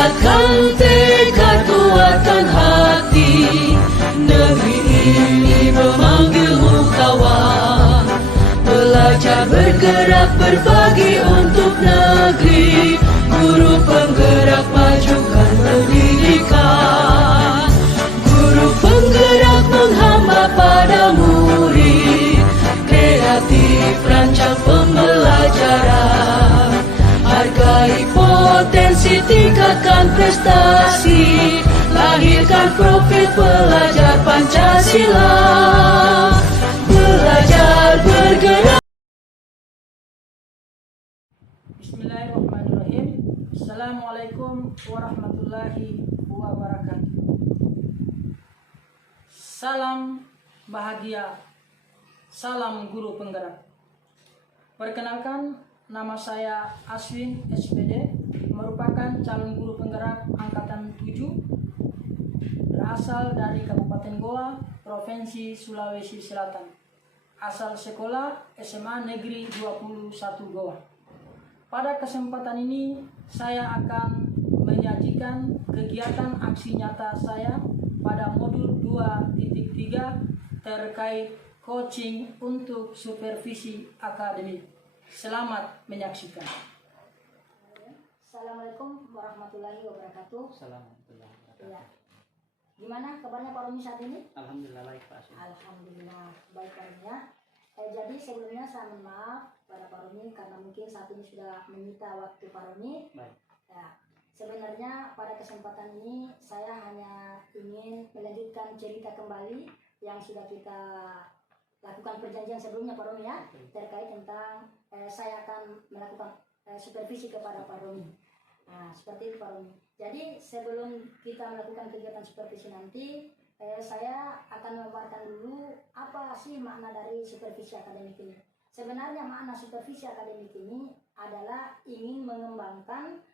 Tingkatkan tekad, kuatkan hati. Negeri ini memanggilmu kawan. Belajar, bergerak, berbagi untuk negeri. Guru penggerak, majukan pendidikan. Guru penggerak menghamba pada murid. Kreatif, rancang pembelajaran. Hargai potensi, tingkatkan prestasi. Lahirkan profil pelajar Pancasila. Belajar, bergerak. Bismillahirrahmanirrahim. Assalamualaikum warahmatullahi wabarakatuh. Salam bahagia, salam guru penggerak. Perkenalkan, nama saya Aswin SPD, merupakan calon guru penggerak angkatan 7, berasal dari Kabupaten Goa, Provinsi Sulawesi Selatan. Asal sekolah SMA Negeri 21 Goa. Pada kesempatan ini, saya akan menyajikan kegiatan aksi nyata saya pada modul 2.3 terkait coaching untuk supervisi akademik. Selamat menyaksikan. Assalamualaikum warahmatullahi wabarakatuh. Ya. Gimana kabarnya Pak Romi saat ini? Alhamdulillah baik Pak Asyik. Alhamdulillah baik Pak Romi ya. Jadi sebelumnya saya mohon maaf pada Pak Romi karena mungkin saat ini sudah menyita waktu Pak Romi. Baik. Ya, sebenarnya pada kesempatan ini saya hanya ingin melanjutkan cerita kembali yang sudah kita lakukan perjanjian sebelumnya Pak Romi ya, terkait tentang saya akan melakukan supervisi kepada Pak Romi. Nah, seperti itu Pak Romi. Jadi sebelum kita melakukan kegiatan supervisi nanti, saya akan memaparkan dulu apa sih makna dari supervisi akademik ini. Sebenarnya makna supervisi akademik ini adalah ingin mengembangkan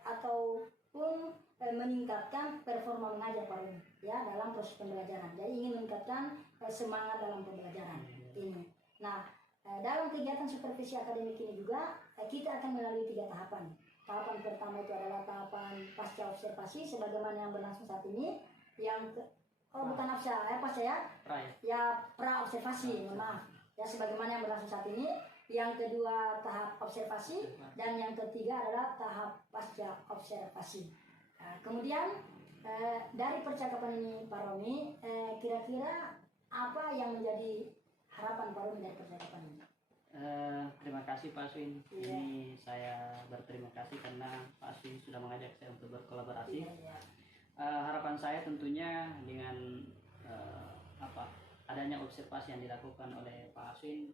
ataupun meningkatkan performa mengajar Pak Romi ya dalam proses pembelajaran. Jadi ingin meningkatkan semangat dalam pembelajaran ini. Nah, dalam kegiatan supervisi akademik ini juga kita akan melalui 3 tahapan. Tahapan pertama itu adalah tahapan pasca observasi sebagaimana yang berlangsung saat ini. Yang bukan pasca ya. Ya pra observasi, maaf. Ya sebagaimana yang berlangsung saat ini. Yang kedua tahap observasi dan yang ketiga adalah tahap pasca observasi. Nah, kemudian dari percakapan ini Pak Romi, kira-kira apa yang menjadi harapan Pak Romi dari percakapan ini? Terima kasih Pak Aswin. Iya. Ini saya berterima kasih karena Pak Aswin sudah mengajak saya untuk berkolaborasi. Iya. Harapan saya tentunya dengan adanya observasi yang dilakukan oleh Pak Aswin,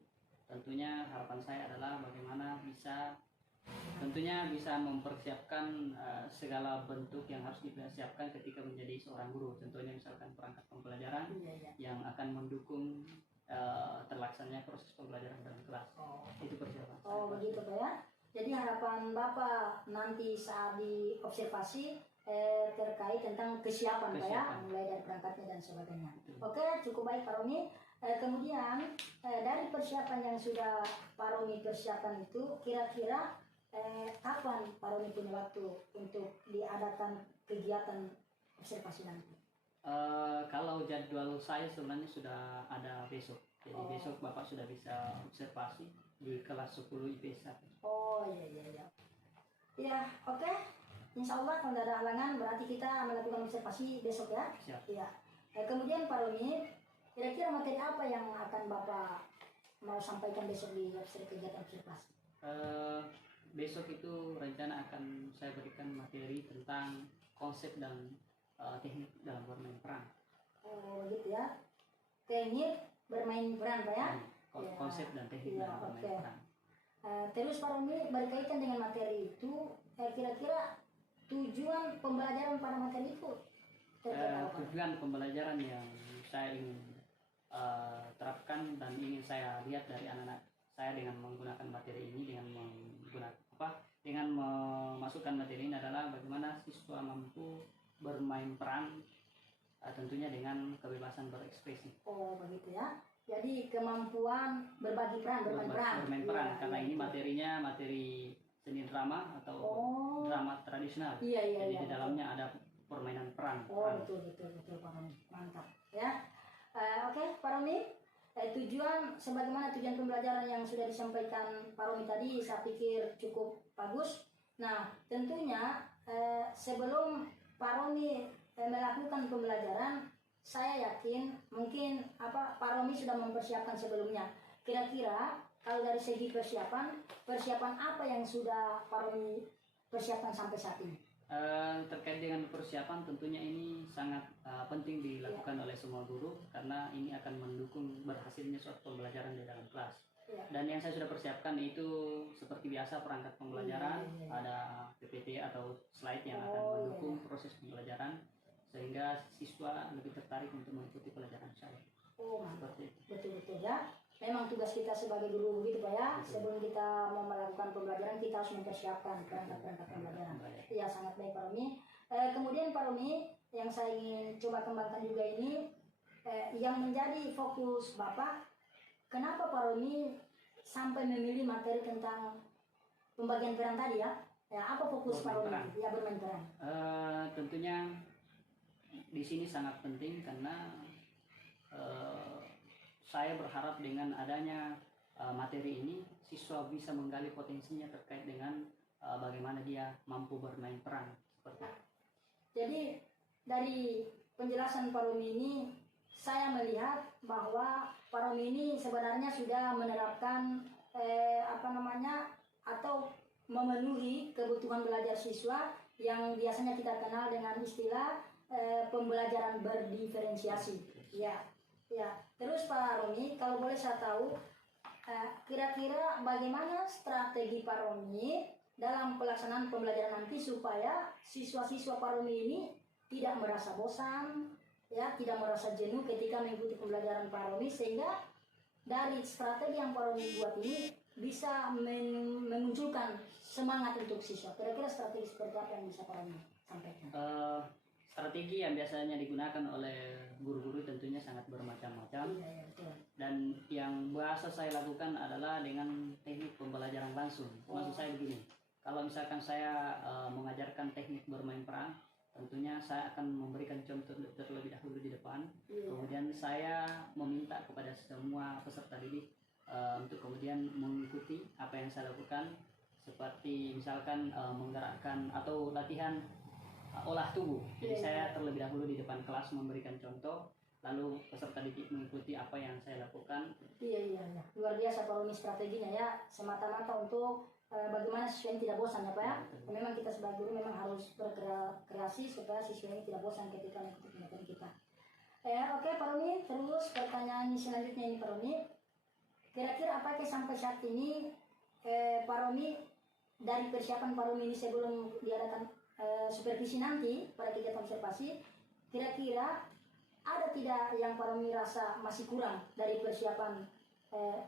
tentunya harapan saya adalah bagaimana tentunya bisa mempersiapkan segala bentuk yang harus dipersiapkan ketika menjadi seorang guru. Tentunya misalkan perangkat pembelajaran yang akan mendukung terlaksananya proses pembelajaran dalam kelas. Itu persiapan. Begitu Pak ya. Jadi harapan Bapak nanti saat di observasi terkait tentang kesiapan Pak ya, mulai dari perangkatnya dan sebagainya. Oke, cukup baik Pak Romi. Kemudian dari persiapan yang sudah Pak Romi persiapkan itu, kira-kira kapan Pak Romi punya waktu untuk diadakan kegiatan observasi nanti? Kalau jadwal saya sebenarnya sudah ada besok. Jadi besok Bapak sudah bisa observasi di kelas 10 IPS 1. Iya. Ya, oke. Insya Allah kalau tidak ada halangan berarti kita melakukan observasi besok ya. Siap. Iya. Kemudian Pak Romi, kira-kira materi apa yang akan Bapak mau sampaikan besok di kegiatan observasi? Besok itu rencana akan saya berikan materi tentang konsep dan teknik dalam bermain peran. Gitu ya. Teknik bermain peran Pak ya. Konsep dan teknik dalam bermain peran. Terus Pak Romi berkaitan dengan materi itu, kira-kira tujuan pembelajaran pada materi itu tujuan pembelajaran yang saya ingin terapkan dan ingin saya lihat dari anak-anak saya dengan menggunakan materi ini, dengan memasukkan materi ini adalah bagaimana siswa mampu bermain peran, tentunya dengan kebebasan berekspresi. Begitu ya. Jadi kemampuan berbagi peran, bermain peran. Karena ini materinya materi seni drama atau drama tradisional tradisional. Iya, iya, Jadi iya. di dalamnya ada permainan peran. Oh, betul Pak Romi, mantap ya. Oke Pak Romi, tujuan sebagaimana tujuan pembelajaran yang sudah disampaikan Pak Romi tadi, saya pikir cukup bagus. Nah, tentunya sebelum Pak Romi melakukan pembelajaran, saya yakin mungkin Pak Romi sudah mempersiapkan sebelumnya. Kira-kira kalau dari segi persiapan apa yang sudah Pak Romi persiapkan sampai saat ini? Terkait dengan persiapan, tentunya ini sangat penting dilakukan oleh semua guru karena ini akan mendukung berhasilnya suatu pembelajaran di dalam kelas. Ya. Dan yang saya sudah persiapkan itu seperti biasa perangkat pembelajaran, ada PPT atau slide yang akan mendukung proses pembelajaran sehingga siswa lebih tertarik untuk mengikuti pelajaran saya. Oh, Seperti itu. betul ya. Memang tugas kita sebagai guru begitu Pak ya. Sebelum kita mau melakukan pembelajaran, kita harus mempersiapkan perangkat-perangkat pembelajaran. Iya, sangat baik Pak Romi. Kemudian Pak Romi, yang saya ingin coba kembangkan juga ini, yang menjadi fokus Bapak, kenapa Pak Romi sampai memilih materi tentang pembagian peran tadi ya? Apa fokus Pak Romi? Ya, bermain peran. Tentunya di sini sangat penting karena saya berharap dengan adanya materi ini siswa bisa menggali potensinya terkait dengan bagaimana dia mampu bermain peran seperti itu. Jadi dari penjelasan Pak Romi ini, saya melihat bahwa Pak Romi ini sebenarnya sudah menerapkan atau memenuhi kebutuhan belajar siswa yang biasanya kita kenal dengan istilah pembelajaran berdiferensiasi. Ya. Terus Pak Romi, kalau boleh saya tahu, kira-kira bagaimana strategi Pak Romi dalam pelaksanaan pembelajaran nanti supaya siswa-siswa Pak Romi ini tidak merasa bosan, ya, tidak merasa jenuh ketika mengikuti pembelajaran Pak Romi, sehingga dari strategi yang Pak Romi buat ini bisa memunculkan semangat untuk siswa. Kira-kira strategi seperti apa yang bisa Pak Romi sampaikan? Strategi yang biasanya digunakan oleh guru-guru tentunya sangat bermacam-macam. Iya, betul. Dan yang biasa saya lakukan adalah dengan teknik pembelajaran langsung. Maksud saya begini, kalau misalkan saya mengajarkan teknik bermain peran, tentunya saya akan memberikan contoh terlebih dahulu di depan. Kemudian saya meminta kepada semua peserta didik untuk kemudian mengikuti apa yang saya lakukan, seperti misalkan menggerakkan atau latihan olah tubuh. Jadi saya terlebih dahulu di depan kelas memberikan contoh, lalu peserta didik mengikuti apa yang saya lakukan. Iya. Luar biasa Pak Romi strateginya ya, semata-mata untuk bagaimana siswa ini tidak bosan ya Pak ya. Memang kita sebagai guru memang harus berkreasi supaya siswa ini tidak bosan ketika mengikuti materi kita. Oke Pak Romi, terus pertanyaan selanjutnya ini Pak Romi, kira-kira apakah sampai saat ini Pak Romi, dari persiapan Pak Romi ini sebelum diadakan supervisi nanti pada kegiatan observasi, kira-kira ada tidak yang Pak Romi rasa masih kurang dari persiapan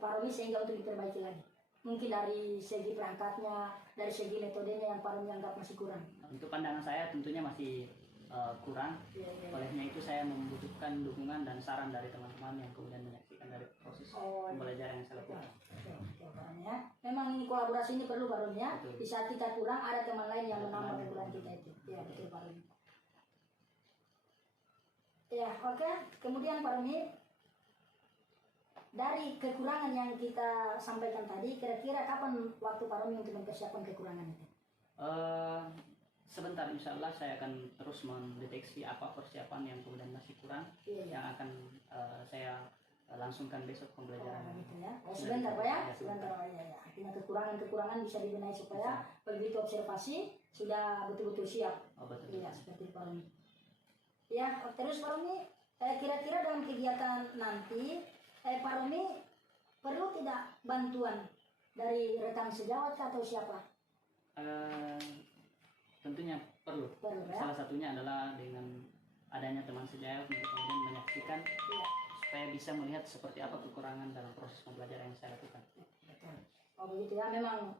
Pak Romi sehingga untuk diperbaiki lagi? Mungkin dari segi perangkatnya, dari segi metodenya yang Pak Romi anggap masih kurang. Untuk pandangan saya tentunya masih kurang. Olehnya itu saya membutuhkan dukungan dan saran dari teman-teman yang kemudian menyaksikan dari proses pembelajaran yang saya lakukan. Ya. Memang ini kolaborasi ini perlu Pak Romi ya. Di saat kita kurang, ada teman lain yang menambah kekurangan kita itu. Ya, betul Pak Romi. Ya, oke. Kemudian Pak Romi, dari kekurangan yang kita sampaikan tadi, kira-kira kapan waktu Pak Romi untuk mempersiapkan kekurangan itu? Sebentar, insya Allah saya akan terus mendeteksi apa persiapan yang kemudian masih kurang, yang akan saya langsungkan besok pembelajaran. Gitu ya. Sebentar Pak ya, sebentar Pak ya. Artinya kekurangan bisa dibenahi supaya begitu observasi sudah betul-betul siap. Betul. Iya, seperti Pak Romi. Ya, terus Pak Romi, kira-kira dalam kegiatan nanti Pak Romi perlu tidak bantuan dari rekan sejawat atau siapa? Tentunya perlu. Ya? Salah satunya adalah dengan adanya teman sejawat untuk kemudian menyaksikan supaya bisa melihat seperti apa kekurangan dalam proses pembelajaran yang saya lakukan. Betul. Oh begitu ya, memang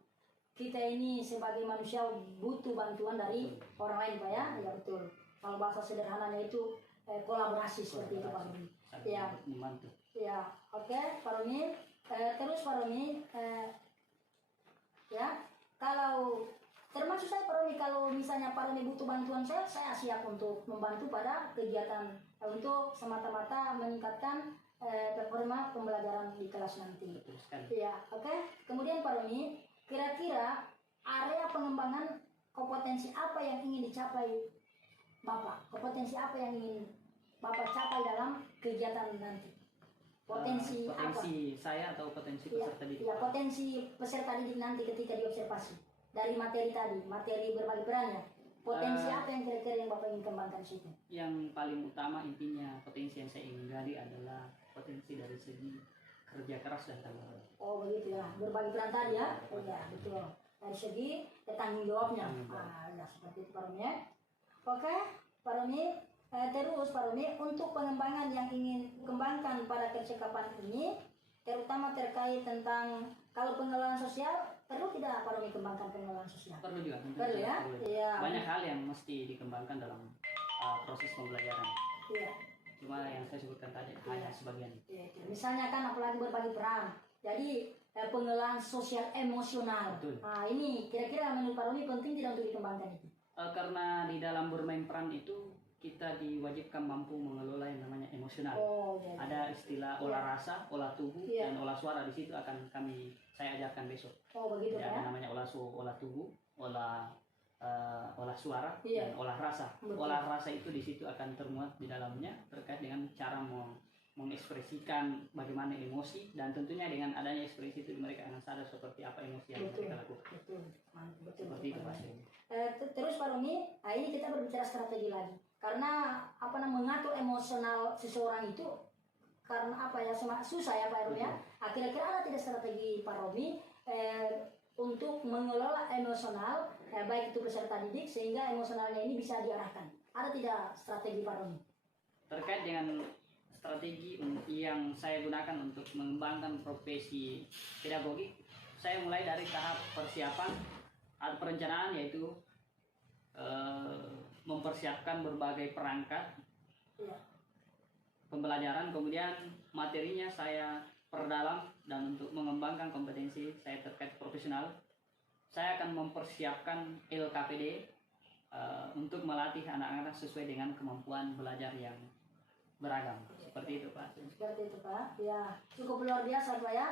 kita ini sebagai manusia butuh bantuan dari orang lain Pak ya. Ya betul. Kalau bahasa sederhananya itu kolaborasi seperti itu Pak Romi. Ya. Membantu. Ya, oke Pak Romi. Terus Pak Romi, ya kalau termasuk saya Pak Roni, kalau misalnya Pak Roni butuh bantuan saya siap untuk membantu pada kegiatan untuk semata-mata meningkatkan performa pembelajaran di kelas nanti. Betul sekali. Ya, oke. Kemudian Pak Roni, kira-kira area pengembangan kompetensi apa yang ingin dicapai Bapak? Kompetensi apa yang ingin Bapak capai dalam kegiatan nanti? Potensi apa? Potensi saya atau potensi Ya, peserta didik? ya, potensi peserta didik nanti ketika diobservasi dari materi tadi, materi berbagi peran ya. Potensi apa yang kira-kira yang Bapak ingin kembangkan di situ? Yang paling utama intinya potensi yang saya ingin gali adalah potensi dari segi kerja keras dan tanggung jawab. Oh begitu ya, berbagi peran tadi ya. Oh ya betul. Dari segi tanggung jawabnya. Ya seperti itu Pak Roni ya. Oke, Pak Roni. Terus Pak Roni, untuk pengembangan yang ingin kembangkan pada percakapan ini, terutama terkait tentang kalau pengelolaan sosial, perlu tidak Pak Roni kembangkan pengelolaan sosial? Perlu juga. Perlu ya? Iya. Banyak hal yang mesti dikembangkan dalam proses pembelajaran. Iya. Cuma yang saya sebutkan tadi hanya sebagian. Iya. Misalnya kan apalagi berbagi peran. Jadi pengelolaan sosial emosional. Betul. Nah ini kira-kira menurut Pak Roni penting tidak untuk dikembangkan itu? Karena di dalam bermain peran itu kita diwajibkan mampu mengelola yang namanya emosional. Oh iya. Ada istilah olah rasa, olah tubuh, Iya. dan olah suara. Di situ akan saya ajarkan besok. Oh begitu Ya, ya. ada namanya olah tubuh, olah suara, Iya. dan olah rasa. Betul. Olah rasa itu di situ akan termuat di dalamnya terkait dengan cara mengekspresikan bagaimana emosi, dan tentunya dengan adanya ekspresi itu mereka akan sadar seperti apa emosi yang Betul. mereka lakukan. Betul. Betul. Seperti itu Pak Sri. Terus Pak Roni, ini kita berbicara strategi lagi. Karena mengatur emosional seseorang itu karena susah ya Pak Roni ya. Kira-kira ada tidak strategi Pak Roni untuk mengelola emosional baik itu peserta didik sehingga emosionalnya ini bisa diarahkan? Ada tidak strategi Pak Roni? Terkait dengan strategi yang saya gunakan untuk mengembangkan profesi pedagogik, saya mulai dari tahap persiapan atau perencanaan, yaitu mempersiapkan berbagai perangkat Iya. pembelajaran, kemudian materinya saya perdalam, dan untuk mengembangkan kompetensi saya terkait profesional, saya akan mempersiapkan LKPD untuk melatih anak-anak sesuai dengan kemampuan belajar yang beragam. Seperti itu Pak. Seperti itu Pak. Ya cukup luar biasa Pak ya.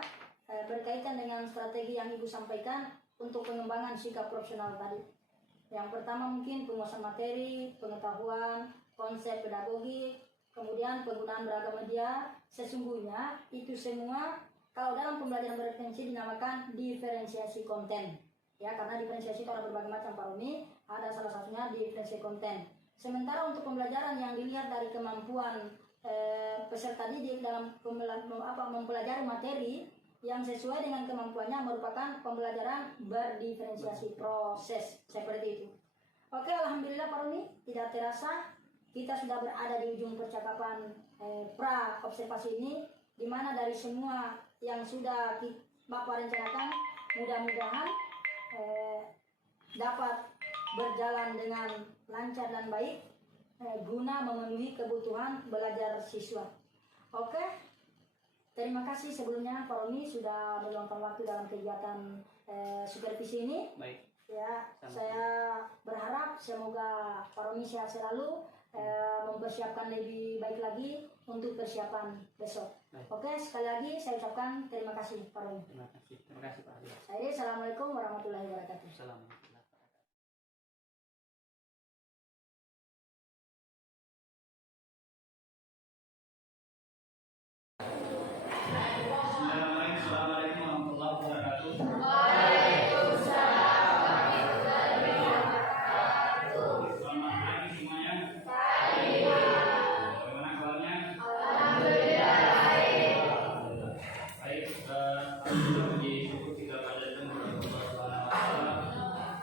Berkaitan dengan strategi yang Ibu sampaikan untuk pengembangan sikap profesional tadi. Yang pertama mungkin penguasaan materi, pengetahuan, konsep pedagogi, kemudian penggunaan beragam media. Sesungguhnya itu semua kalau dalam pembelajaran berefisiensi dinamakan diferensiasi konten. Ya, karena diferensiasi itu ada berbagai macam Pak Roni, ada salah satunya diferensiasi konten. Sementara untuk pembelajaran yang dilihat dari kemampuan peserta didik dalam mempelajari materi yang sesuai dengan kemampuannya merupakan pembelajaran berdiferensiasi proses seperti itu. Oke, alhamdulillah Pak Roni, tidak terasa kita sudah berada di ujung percakapan pra observasi ini, di mana dari semua yang sudah Bapak rencanakan mudah-mudahan dapat berjalan dengan lancar dan baik guna memenuhi kebutuhan belajar siswa. Oke. Terima kasih sebelumnya Pak Roni sudah meluangkan waktu dalam kegiatan supervisi ini. Baik. Ya, Sama. saya berharap semoga Pak Roni sehat selalu, mempersiapkan lebih baik lagi untuk persiapan besok. Baik. Oke, sekali lagi saya ucapkan terima kasih Pak Roni. Terima kasih Pak Adi. Assalamualaikum warahmatullahi wabarakatuh. Assalamualaikum. Assalamualaikum warahmatullahi wabarakatuh. Selamat pagi semuanya. Bagaimana kabarnya? Baik, puji syukur kita panjatkan kepada Allah Subhanahu wa Ta'ala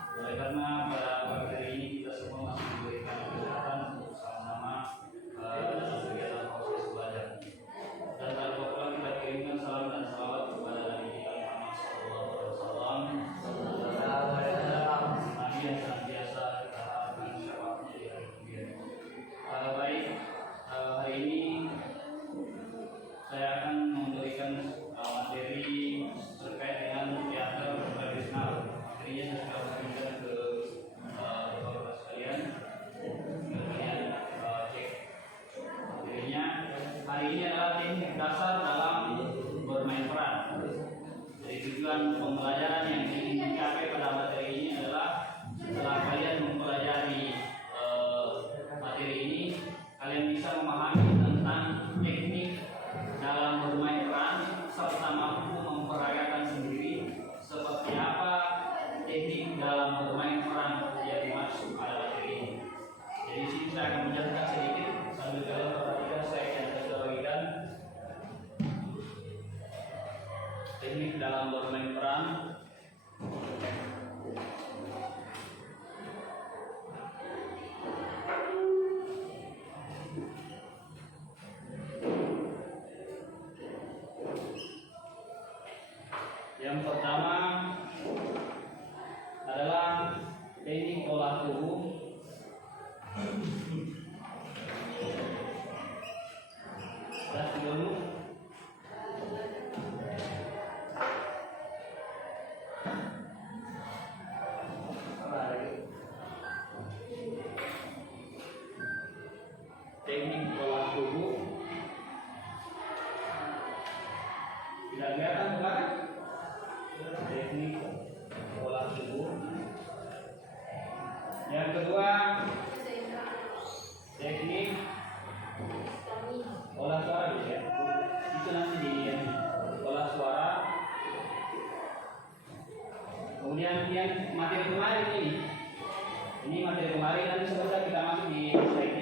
mari nanti sebentar kita masuk di slide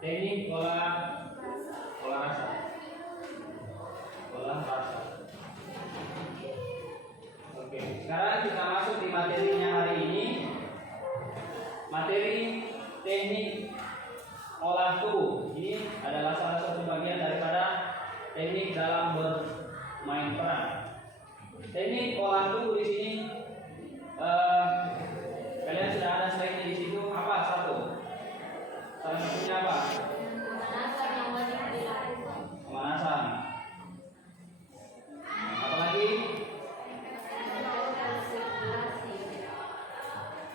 teknik olah rasa. Oke, sekarang kita masuk di materinya hari ini. Materi teknik olah tubuh. Ini adalah salah satu bagian daripada teknik dalam bermain peran. Teknik olah tubuh di sini kalian sudah ada slide di situ. Apa satu? Salah satunya apa? Pemanasan. Apalagi?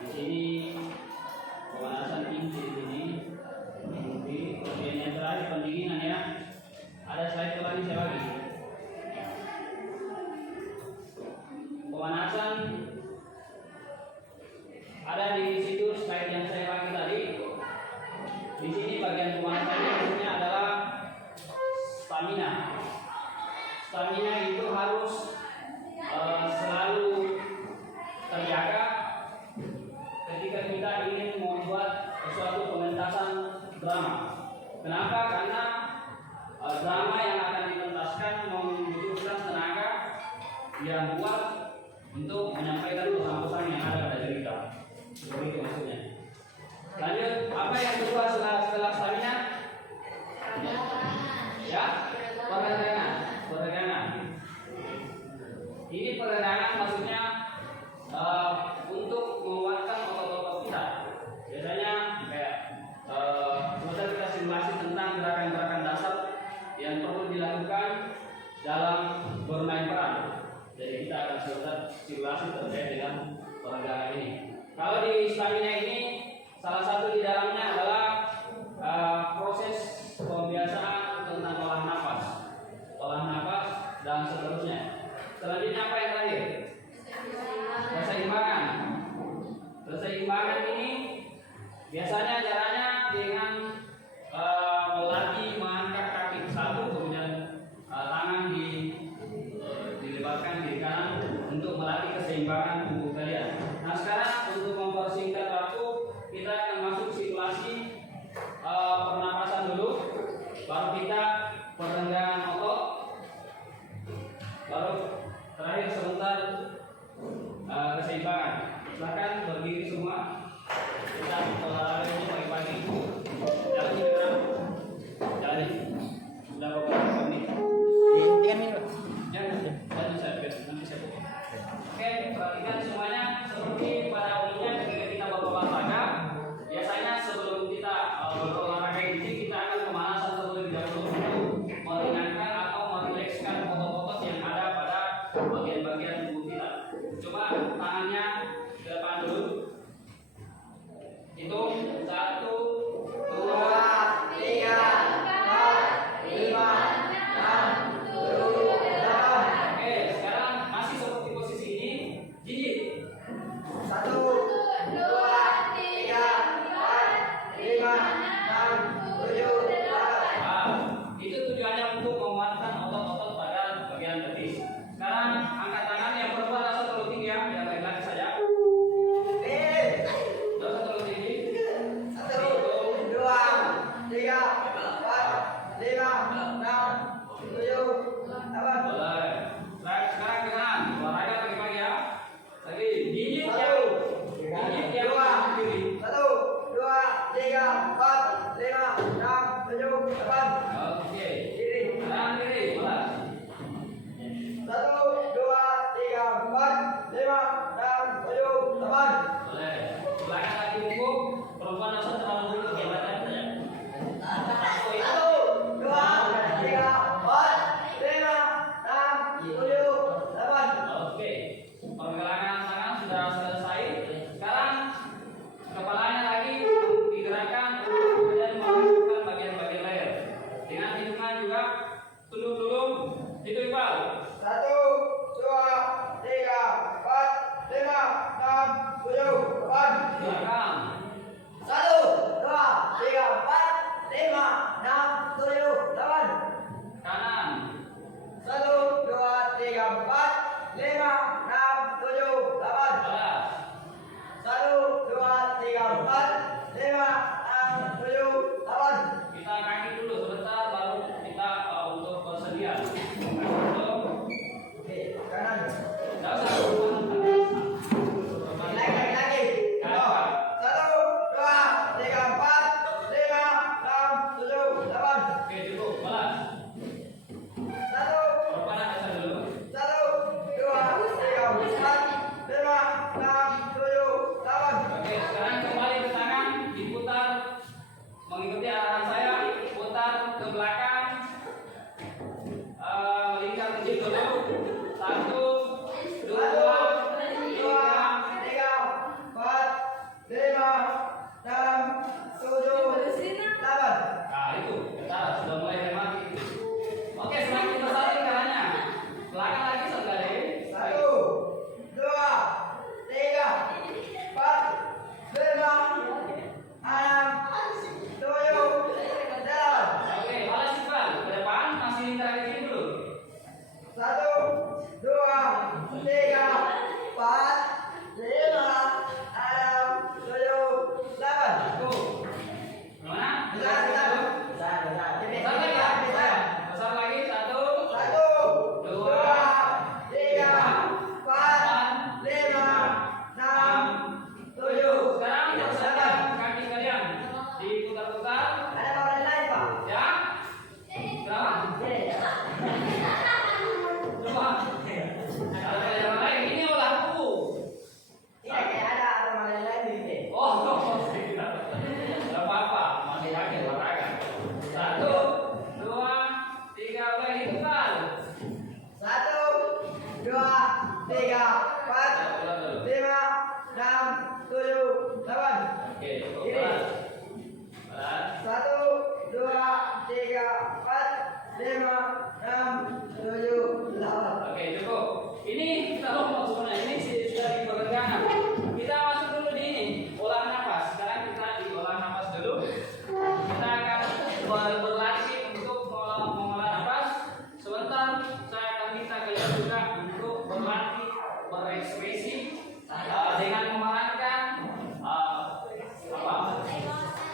Di sini pemanasan inti di sini. Kemudian yang terakhir pendinginan ya. Ada slide lagi saya bagi. Pemanasan ada di situ slide yang saya bagi tadi. Di sini bagian pemanasannya adalah stamina. Stamina itu harus selalu terjaga ketika kita ingin membuat suatu pementasan drama. Kenapa? Karena drama yang akan dipentaskan membutuhkan tenaga yang kuat untuk menyampaikan pesan-pesan yang ada pada cerita. Seperti itu maksudnya. Lanjut, apa yang kedua setelah stamina? Ya, peregangan. Ini peregangan maksudnya untuk menguatkan otot-otot kita. Biasanya kayak sebentar kita simulasi tentang gerakan-gerakan dasar yang perlu dilakukan dalam bermain peran. Jadi kita akan sebentar simulasi terkait dengan peregangan ini. Kalau di stamina ini salah satu di dalamnya adalah proses pembiasaan tentang olah nafas dan seterusnya. Selanjutnya apa yang terakhir? Keseimbangan ini biasanya caranya dengan melatih mengangkat kaki ke satu, kemudian tangan dilebarkan kiri kanan untuk melatih keseimbangan tubuh kalian. Nah sekarang untuk mempersingkat waktu kita akan masuk simulasi pernapasan dulu, baru kita perenggangan otot, baru terakhir sebentar keseimbangan. Silakan berdiri semua. Kita olahraga ini pagi-pagi. Jadi sudah beberapa menit. 3 menit. Nanti saya buka. Oke, perhatikan semuanya. Seperti pada umumnya ketika kita berolahraga, biasanya sebelum kita berolahraga ini kita akan pemanasan terlebih dahulu untuk meringankan atau merilekskan otot-otot yang ada pada bagian-bagian tubuh kita. Coba tangannya ke depan dulu. Hitung 1, 2, 3, 4, 5, 6, 7, 8. Oke, sekarang masih seperti posisi ini. Gigit. 1, 2, 3, 4, 5, 6, 7, 8. Itu tujuannya untuk menguatkan otot-otot pada bagian betis. Sekarang angkat tangan yang perempuan langsung terlalu tinggi ya, yang laki-laki saja. Langsung terlalu tinggi. 1, 2, 3, 4, 5, 6, 7, 8. Boleh. Sekarang ke kanan. Olahraga pagi-pagi ya. Lagi gigit jauh. Gigit jauh kiri. 1, 2, 3, 4, 5, 6, 7, 8. Oke. Kanan kiri. Boleh. 1, 2, 3, 4, 5, 6, 7, 8. Boleh. Silakan lagi bungkuk. Perempuan langsung terlalu bungkuk ya, badan saja. 1, 2, 3, 4, 5, 6, 7, 8. Oke. Pergelangan tangan sudah selesai. Sekarang kepalanya lagi digerakkan untuk kemudian menghubungkan bagian-bagian leher. Dengan hitungan juga tunduk dulu. Itu Iqbal. 1, 2, 3, 4, 5, 6, 7, 8. Silakan. 1, 5, 6, 7, 8. Kita kaki dulu sebentar, baru kita untuk bersedia. Untuk Oke, kanan. nggak usah. Lagi. Oh, 1, 2, 3, 4, 5, 6, 7, 8. Oke, cukup. Balas. 1, Berapa dasar dulu? 1, 2, 3, 4, 5, 6, 7, 8. Oke, sekarang kembali ke tangan, diputar mengikuti arahan saya, putar ke belakang, lingkar kecil dulu. 1, 2, 3, 4, 5, 6, 7, 8. Nah itu, bentar, sudah mulai hemat. Oke, semakin besar lingkarannya. Belakang lagi saudari. 1, 2, 3, 4, 5, 6, 7, 8. Oke, balas Iqbal. Ke depan masih lingkar kecil dulu. 1, 2, 3, 4, 5, 6, 7, 8. Tuh. Gimana? Besar. Besar lagi ya? Besar lagi. 1, 1, 2, 3, 4, 5, 6, 7. Sekarang persiapkan kaki kalian diputar-putar. Ada orang lain, Pak? Ya. Berapa? Coba. Kalau yang lain ini olahku. Iya, kayak ada orang lain di sini. Oh, tidak apa-apa. Masih lagi olahraga. 1, 2, 3, mulai hitungkan. 1, 2, 3, 4, 5, 6, 7, 8. Oke, cukup. Ini. Balas. 1, 2, 3, 4, 5, 6, 7, 8. Oke, cukup. Ini kita lompat sebenarnya. Ini sudah di peregangan. Kita masuk dulu di ini, olah nafas. Sekarang kita di olah nafas dulu. Kita akan berlatih untuk mengolah nafas. Sebentar saya akan minta kalian juga untuk berlatih berekspresi dengan memerankan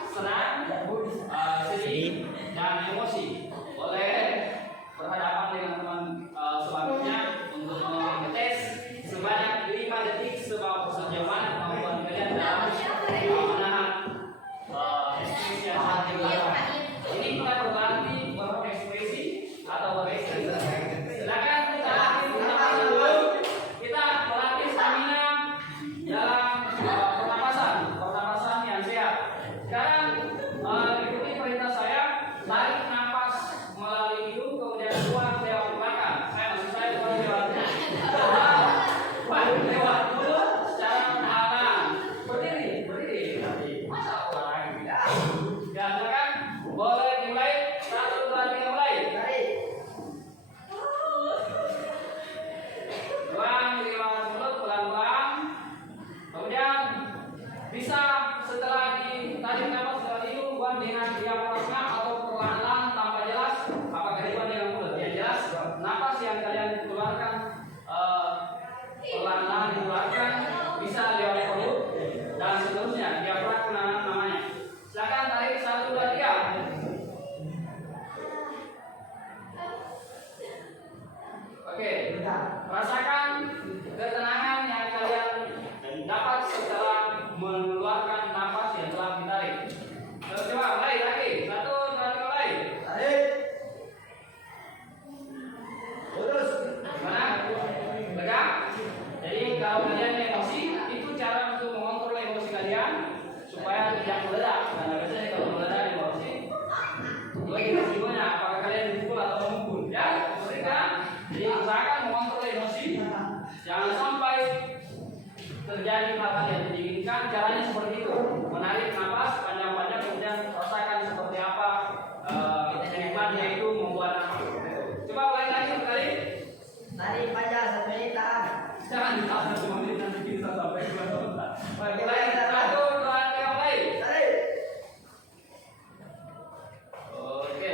senang, sedih, dan emosi. Boleh berhadapan dengan teman selanjutnya untuk mengetes sebanyak 5 detik sejauh kemampuan kalian dalam menahan ekspresi yang sangat dilakukan. Ini kita berlatih berekspresi atau berekspresi. Silakan kita latih pernapasan dulu. Kita melatih stamina dalam pernapasan yang sehat. Sekarang ikuti perintah saya, tarik nafas melalui hidung kemudian keluar lewat belakang. Saya keluar lewat lewat mulut secara perlahan. Berdiri. Masa olahraga tidak? Ya, silakan. Boleh dimulai. 1, 2, 3, mulai. Buang lewat mulut pelan-pelan. Kemudian bisa setelah ditarik nafas dari hidung, buang dengan diafragma atau perlahan-lahan tanpa jelas. Apakah dibuang dengan mulut? Yang jelas, nafas yang kalian keluarkan perlahan-lahan dikeluarkan bisa lewat perut dan seterusnya. Diafragma namanya. Silakan tarik 1, 2, 3. Oke, rasakan ketenangan yang kalian dapat setelah mengeluarkan nafas yang telah ditarik. Coba mulai lagi. 1, 2, 3, mulai. Tarik. Lurus. Gimana? Tegak? Jadi kalau kalian emosi, itu cara untuk mengontrol emosi kalian supaya tidak meledak. Karena biasanya kalau meledak emosi, itu resikonya apakah kalian dipukul atau memukul. Ya, mereka. Jadi usahakan mengontrol emosi. Jangan sampai terjadi hal-hal yang tidak diinginkan. Caranya seperti itu: menarik nafas panjang-panjang, kemudian rasakan seperti apa nikmatnya itu membuat nafas. Coba ulangi lagi sekali. Tarik panjang 1 menit tahan. Jangan ditahan 1 menit, nanti bisa sampai 2 menit. Mulai. 1, 2, 3, mulai. Tarik. Oke.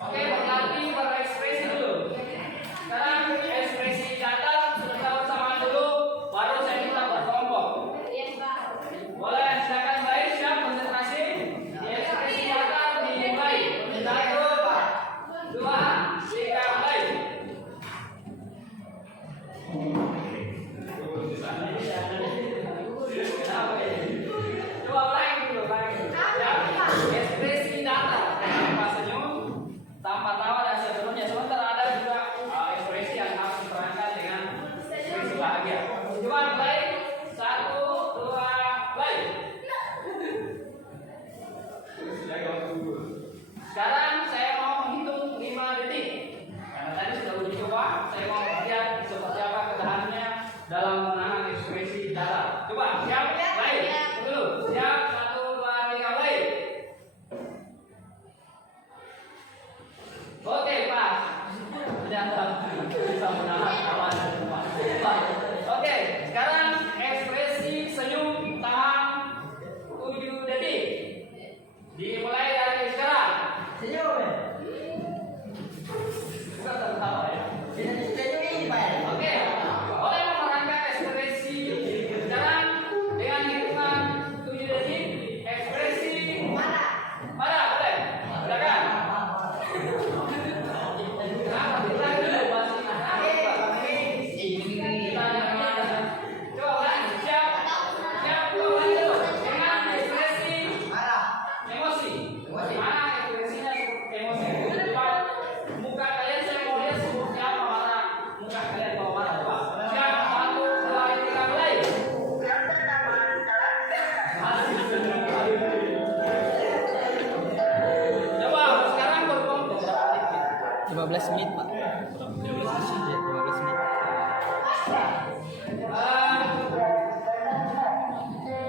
Oke, berlatih berekspresi dulu. Sekarang ekspresi datang sudah bersamaan dulu, baru saya minta berkelompok. Boleh, silakan baik, siap konsentrasi. Ekspresi datang dimulai. 1, 2, 3, mulai. Coba ulangi dulu, ulangi. Ya, ekspresi datang tanpa senyum, tanpa tawa dan sebelumnya. Sementara ada juga ekspresi yang harus diterangkan dengan ekspresi bahagia. Coba mulai. 1, 2, mulai. Sekarang saya mau menghitung 5 detik. Karena tadi sudah uji coba, saya mau lihat seperti apa ketahanannya dalam menahan ekspresi dalam. Coba, siap? Baik. Dulu. Siap? 1, 2, 3, mulai. Oke, Pak. Ternyata bisa menahan kawan. Oke, sekarang ekspresi senyum tahan 7 detik. Dimulai dari sekarang. Senyum. Bukan tertawa ya. Senyum ini, Pak. Oke, boleh menerangkan ekspresi sekarang dengan hitungan 7 detik. Ekspresi marah, boleh? Silakan. Kenapa? Diulang dulu, masih kita jangan marah. Coba ulang, siap, coba ulang dulu dengan ekspresi emosi. Mana ekspresinya seperti emosi? Coba muka kalian saya mau lihat seperti apa mana muka kalian kalau marah. Coba. Siap, 1, 2, 3, mulai. Coba sekarang berkelompok. 15 menit, Pak. 15 menit.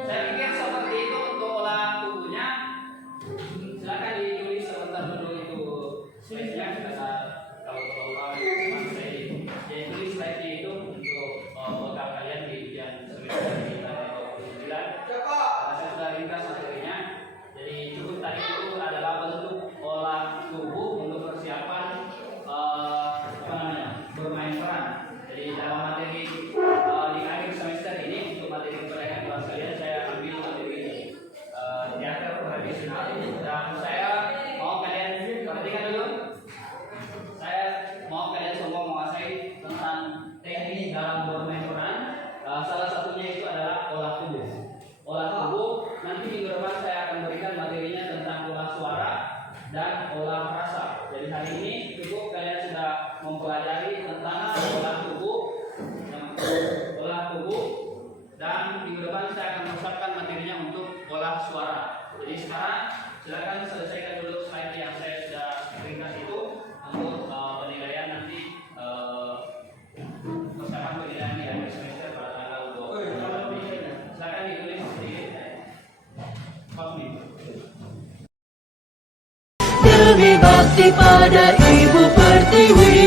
Saya pikir seperti itu untuk olah tubuhnya. Silakan ditulis sebentar dulu itu slide-nya. Kalau saya tulis slide itu untuk bekal kalian di ujian semester di tanggal 29. Karena saya sudah ringkas materinya. Jadi cukup tadi itu adalah bentuk olah tubuh untuk persiapan bermain peran. Jadi dalam materi di akhir semester ini untuk materi kepercayaan kelas kalian saya ambil materi teater tradisional dan saya mau kalian perhatikan dulu. Saya mau kalian semua menguasai tentang teknik dalam bermain peran. Salah satunya itu adalah olah tubuh. Olah tubuh nanti minggu depan saya akan berikan materinya tentang olah suara dan olah rasa. Jadi hari ini cukup kalian sudah mempelajari tentang olah tubuh dan minggu depan saya akan mengucapkan materinya untuk olah suara. Jadi sekarang silakan selesaikan dulu slide yang saya sudah ringkas itu untuk penilaian nanti persiapan penilaian di akhir semester pada tanggal 20. Silakan ditulis sedikit. Demi bakti pada Ibu Pertiwi.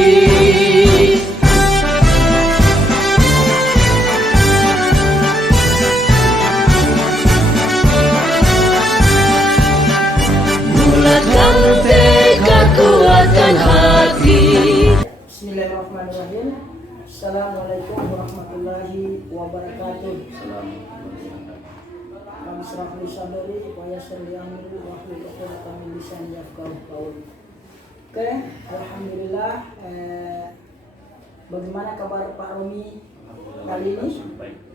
Bulatkan tekad, kuatkan hati. Bismillahirrahmanirrahim. Assalamualaikum warahmatullahi wabarakatuh. Kami serah sadari wa yassir li amri wa hlul 'uqdatam min lisani yafqahu qawli. Oke, alhamdulillah. Bagaimana kabar Pak Romi kali ini?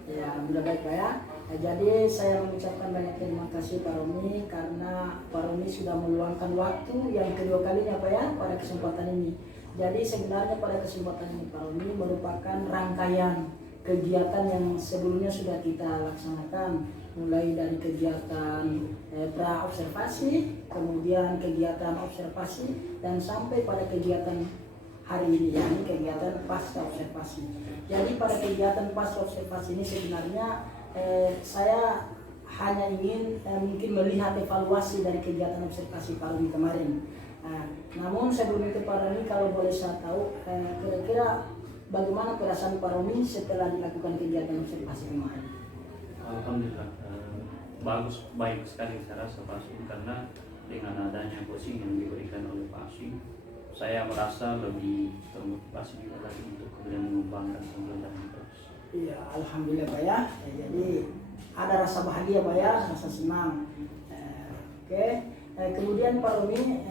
Ya, alhamdulillah baik Pak ya. Jadi saya mengucapkan banyak terima kasih Pak Romi karena Pak Romi sudah meluangkan waktu yang kedua kalinya Pak ya pada kesempatan ini. Jadi sebenarnya pada kesempatan ini Pak Romi merupakan rangkaian kegiatan yang sebelumnya sudah kita laksanakan, mulai dari kegiatan pra observasi, kemudian kegiatan observasi dan sampai pada kegiatan hari ini, yakni kegiatan pasca observasi. Jadi pada kegiatan pasca observasi ini sebenarnya saya hanya ingin mungkin melihat evaluasi dari kegiatan observasi Pak Romi kemarin. Namun sebelum itu Pak Romi, kalau boleh saya tahu kira-kira bagaimana perasaan Pak Romi setelah dilakukan kegiatan observasi kemarin? Alhamdulillah baik sekali saya rasa Pak Sun, karena dengan adanya coaching yang diberikan oleh Pak Aswin, saya merasa lebih termotivasi juga lagi untuk kemudian mengembangkan pembelajaran terus. Iya, alhamdulillah Pak ya. Jadi ada rasa bahagia Pak ya, rasa senang. Oke. Kemudian Pak Romi,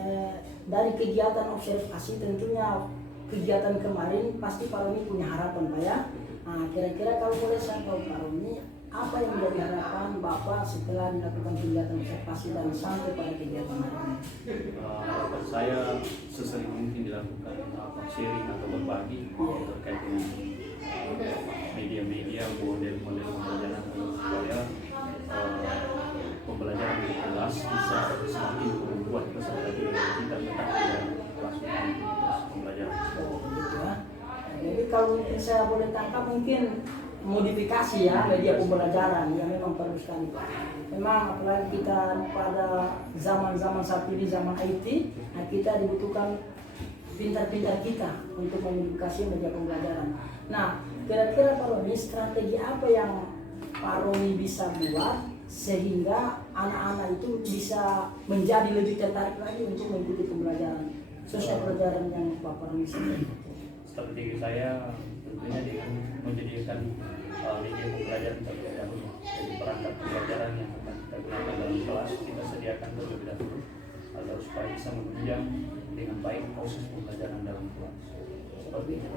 dari kegiatan observasi tentunya kegiatan kemarin pasti Pak Romi punya harapan Pak ya. Nah, kira-kira kalau boleh saya tahu Pak Romi, apa yang menjadi harapan Bapak setelah dilakukan kegiatan observasi dan sampai pada kegiatan hari ini? Harapan saya sesering mungkin dilakukan sharing atau berbagi terkait dengan media-media, model-model pembelajaran supaya pembelajaran di kelas bisa semakin membuat peserta didik kita tetap kelas pembelajaran. Oh, gitu ya. Jadi kalau mungkin saya boleh tangkap mungkin modifikasi ya media pembelajaran yang memang perlu sekali Pak. Memang apalagi kita pada zaman-zaman saat ini zaman IT, nah kita dibutuhkan pintar-pintar kita untuk memodifikasi media pembelajaran. Nah, kira-kira Pak Romi, strategi apa yang Pak Romi bisa buat sehingga anak-anak itu bisa menjadi lebih tertarik lagi untuk mengikuti pembelajaran sosial pelajaran yang Bapak Romi sebutkan? Strategi saya tentunya dengan menjadikan media pembelajaran terlebih dahulu. Jadi perangkat pembelajaran yang akan kita gunakan dalam kelas kita sediakan terlebih dahulu agar supaya bisa menunjang dengan baik proses pembelajaran dalam kelas. Seperti itu.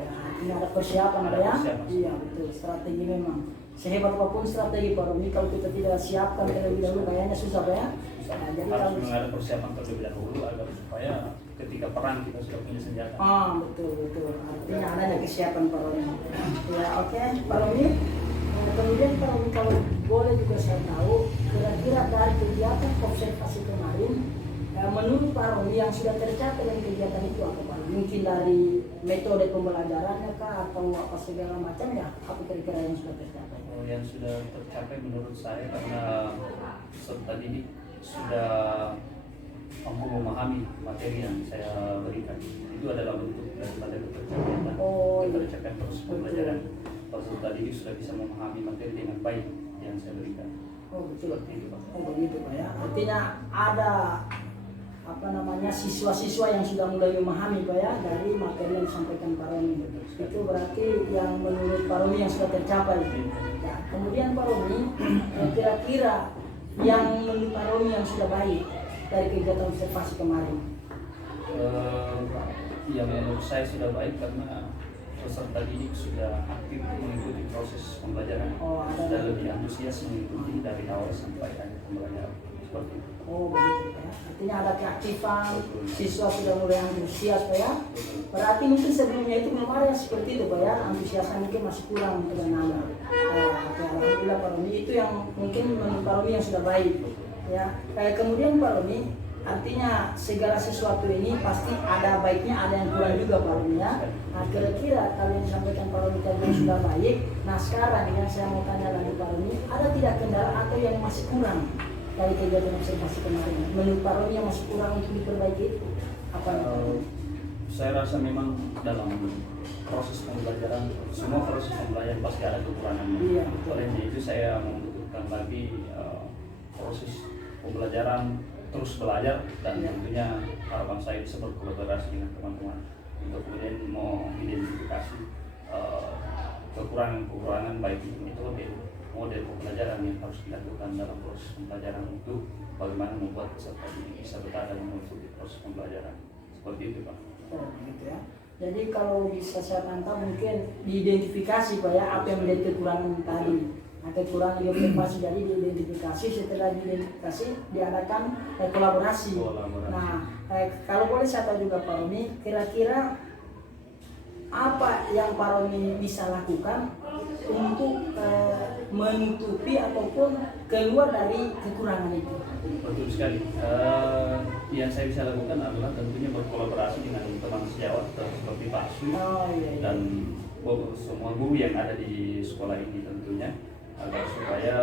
Ini ada persiapan Ada ya? persiapan. Iya betul, strategi memang. Sehebat apapun strategi Pak Romi, kalau kita tidak siapkan terlebih dahulu kayaknya susah Pak ya. Nah, jadi Harus kalau ada persiapan terlebih dahulu agar supaya ketika perang kita sudah punya senjata. betul. Artinya adanya kesiapan Pak Romi. Ya oke Pak Romi. Kemudian Pak Romi kalau boleh juga saya tahu kira-kira dari kegiatan observasi kemarin menurut Pak Romi yang sudah tercapai dari kegiatan itu apa Pak? Mungkin dari metode pembelajarannya kah atau apa segala macamnya? Apa kira-kira yang sudah tercapai? Yang sudah tercapai menurut saya karena peserta didik sudah mampu memahami materi yang saya berikan. Itu adalah bentuk daripada ketercapaian ketercapaian proses pembelajaran. Peserta didik sudah bisa memahami materi dengan baik yang saya berikan. Oh betul. Seperti itu Pak. Oh begitu Pak ya. Artinya ada siswa-siswa yang sudah mulai memahami Pak ya dari materi yang disampaikan Pak Romi. Itu berarti yang menurut Pak Romi yang sudah tercapai. Ya, kemudian Pak Romi, kira-kira yang menurut Pak Romi yang sudah baik dari kegiatan observasi kemarin? Yang menurut saya sudah baik karena peserta didik sudah aktif mengikuti proses pembelajaran. Sudah lebih antusias mengikuti dari awal sampai akhir pembelajaran. Seperti itu. Oh begitu ya. Artinya ada keaktifan, siswa sudah mulai antusias Pak ya. Berarti mungkin sebelumnya itu belum ada yang seperti itu Pak ya. Antusiasnya mungkin masih kurang untuk anak-anak. Alhamdulillah Pak Romi itu yang mungkin menurut Pak Romi yang sudah baik. Ya. Kemudian Pak Romi, artinya segala sesuatu ini pasti ada baiknya, ada yang kurang juga Pak Romi ya. Nah kira-kira kalau yang disampaikan Pak Romi tadi yang sudah baik, nah sekarang yang saya mau tanya lagi Pak Romi, ada tidak kendala atau yang masih kurang dari kegiatan observasi kemarin? Menurut Pak Romi yang masih kurang untuk diperbaiki apa? Saya rasa memang dalam proses pembelajaran, semua proses pembelajaran pasti ada kekurangannya. Iya. Oleh itu saya membutuhkan lagi proses pembelajaran terus belajar dan tentunya harapan saya bisa berkolaborasi dengan teman-teman untuk kemudian mengidentifikasi kekurangan-kekurangan baik itu model pembelajaran yang harus dilakukan dalam proses pembelajaran untuk bagaimana membuat peserta didik bisa bertahan dalam mengikuti proses pembelajaran. Seperti itu Pak. Oh gitu ya. Jadi kalau bisa saya tangkap mungkin diidentifikasi Pak ya apa yang menjadi kekurangan tadi. Nah, kekurangan di observasi jadi diidentifikasi, setelah diidentifikasi diadakan kolaborasi. Nah kalau boleh saya tahu juga Pak Romi, kira-kira apa yang Pak Romi bisa lakukan untuk menutupi ataupun keluar dari kekurangan itu? Betul sekali. Yang saya bisa lakukan adalah tentunya berkolaborasi dengan teman sejawat seperti Pak Aswin dan semua guru yang ada di sekolah ini tentunya agar supaya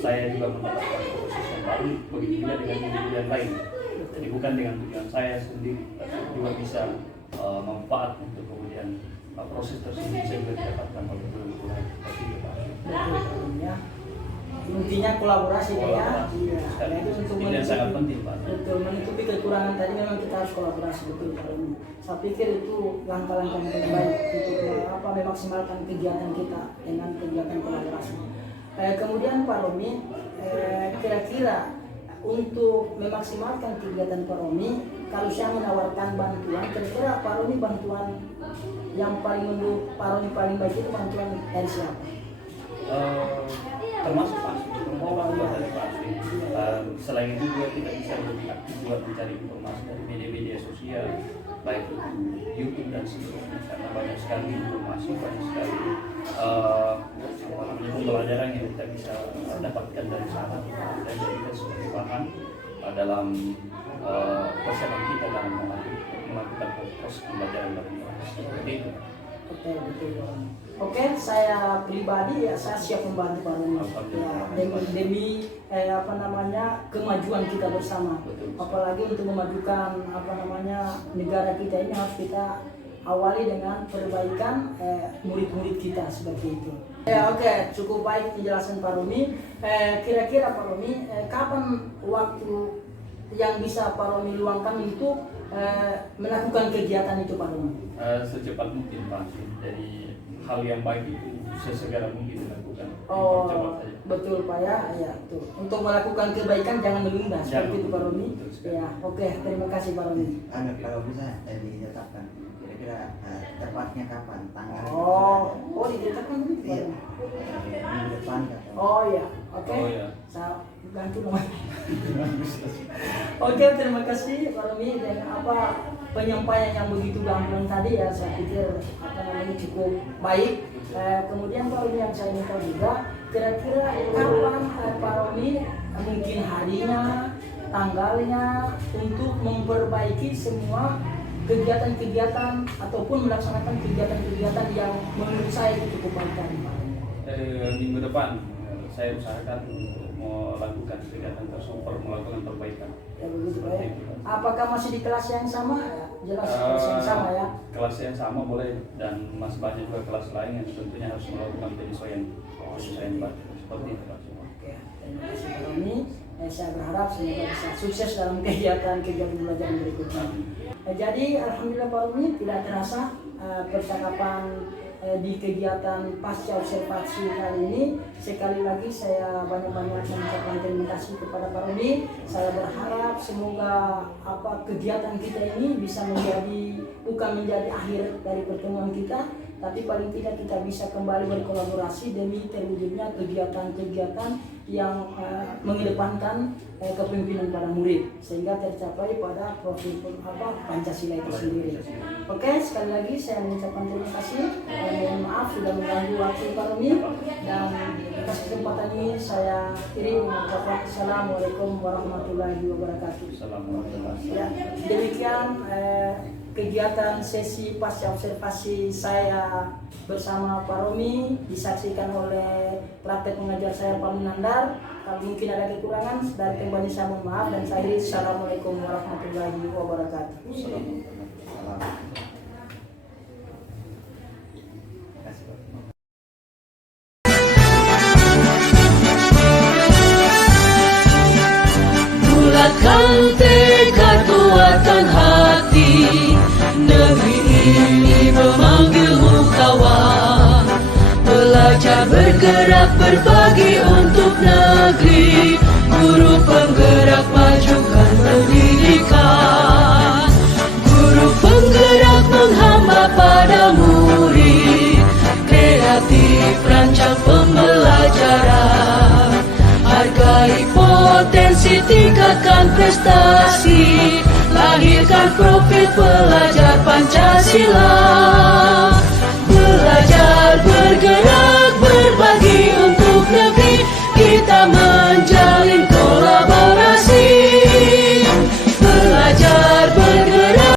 saya juga mendapatkan proses yang baru, begitu juga dengan guru yang lain. Jadi bukan dengan tujuan saya sendiri, tapi juga bisa manfaat untuk kemudian proses tersebut bisa juga didapatkan oleh guru-guru lain. Seperti itu Pak. Betul ya. intinya kolaborasi ya. Kolaborasi. Iya. Jadi untuk Ini yang sangat penting, Pak. betul, menutupi kekurangan tadi memang kita harus kolaborasi, betul Pak Romi. Saya pikir itu langkah-langkah yang terbaik untuk memaksimalkan kegiatan kita dengan kegiatan kolaborasi. Kemudian Pak Romi, kira-kira untuk memaksimalkan kegiatan Pak Romi, kalau saya menawarkan bantuan, kira-kira Pak Romi bantuan yang paling menurut Pak Romi paling baik itu bantuan dari siapa? Termasuk Pak Aswin, bantuan dari Pak Aswin. Selain itu juga kita bisa lebih aktif juga mencari informasi dari media-media sosial, baik itu YouTube dan seterusnya, karena banyak sekali informasi, banyak sekali pembelajaran yang kita bisa dapatkan dari sana dan jadikan sebagai bahan dalam persiapan kita dalam melakukan proses pembelajaran dari seperti itu. Oke, betul Pak Romi. Oke, saya pribadi ya saya siap membantu Pak Romi. Ya, demi kemajuan kita bersama. Betul. Apalagi untuk memajukan negara kita ini harus kita awali dengan perbaikan murid-murid kita seperti itu. Ya oke, cukup baik penjelasan Pak Romi. Kira-kira Pak Romi, kapan waktu yang bisa Pak Romi luangkan untuk melakukan kegiatan itu Pak Romi? Secepat mungkin Pak. Jadi hal yang baik itu sesegera mungkin dilakukan. Oh, Cepat saja. betul Pak ya, ya tuh. Untuk melakukan kebaikan jangan menunda seperti itu Pak Romi. Betul sekali. Ya, oke, terima kasih Pak Romi. Kalau bisa ditetapkan kira-kira tepatnya kapan tanggal? Oh ditetapkan dulu Pak Iya. Romi. Minggu depan katanya. Oh ya, oke. Oh, ya. Saya ganti nomor. Oke, terima kasih Pak Romi dan penyampaian yang begitu gamblang tadi ya, saya pikir cukup baik. Kemudian Pak Romi yang saya minta juga, kira-kira kapan Pak Romi mungkin harinya, tanggalnya untuk memperbaiki semua kegiatan-kegiatan ataupun melaksanakan kegiatan-kegiatan yang menurut saya itu cukup baik tadi Pak. Minggu depan saya usahakan untuk melakukan kegiatan tersebut, melakukan perbaikan. Ya begitu Pak ya. Apakah masih di kelas yang sama? Ya, jelas kelas yang sama ya. Kelas yang sama boleh, dan masih banyak juga kelas lain yang tentunya harus melakukan penyesuaian Pak. Seperti itu Pak. Oke, terima kasih Pak Romi. Saya berharap semoga bisa sukses dalam kegiatan belajar berikutnya. Jadi alhamdulillah Pak Romi, tidak terasa percakapan di kegiatan pasca observasi kali ini. Sekali lagi saya banyak-banyak mengucapkan terima kasih kepada Pak Romi. Saya berharap semoga kegiatan kita ini bisa bukan menjadi akhir dari pertemuan kita, tapi paling tidak kita bisa kembali berkolaborasi demi terwujudnya kegiatan-kegiatan yang mengedepankan kepemimpinan para murid sehingga tercapai pada profil Pancasila itu sendiri. Oke, sekali lagi saya mengucapkan terima kasih. Mohon maaf sudah mengganggu waktu Pak Romi, dan atas kesempatan ini saya mengucapkan Assalamualaikum warahmatullahi wabarakatuh. Assalamualaikum. Ya, demikian kegiatan sesi pasca observasi saya bersama Pak Romi, disaksikan oleh praktek mengajar saya Pak Munandar. Kalau mungkin ada kekurangan dari kembali saya mohon maaf, dan saya akhiri Assalamualaikum warahmatullahi wabarakatuh. Bulatkan tekad, kuatkan hati. Negeri ini memanggilmu kawan. Belajar bergerak berbagi untuk negeri. Guru penggerak majukan pendidikan. Guru penggerak menghamba pada murid. Kreatif rancang pembelajaran. Hargai potensi, tingkatkan prestasi. Lahirkan profil pelajar Pancasila.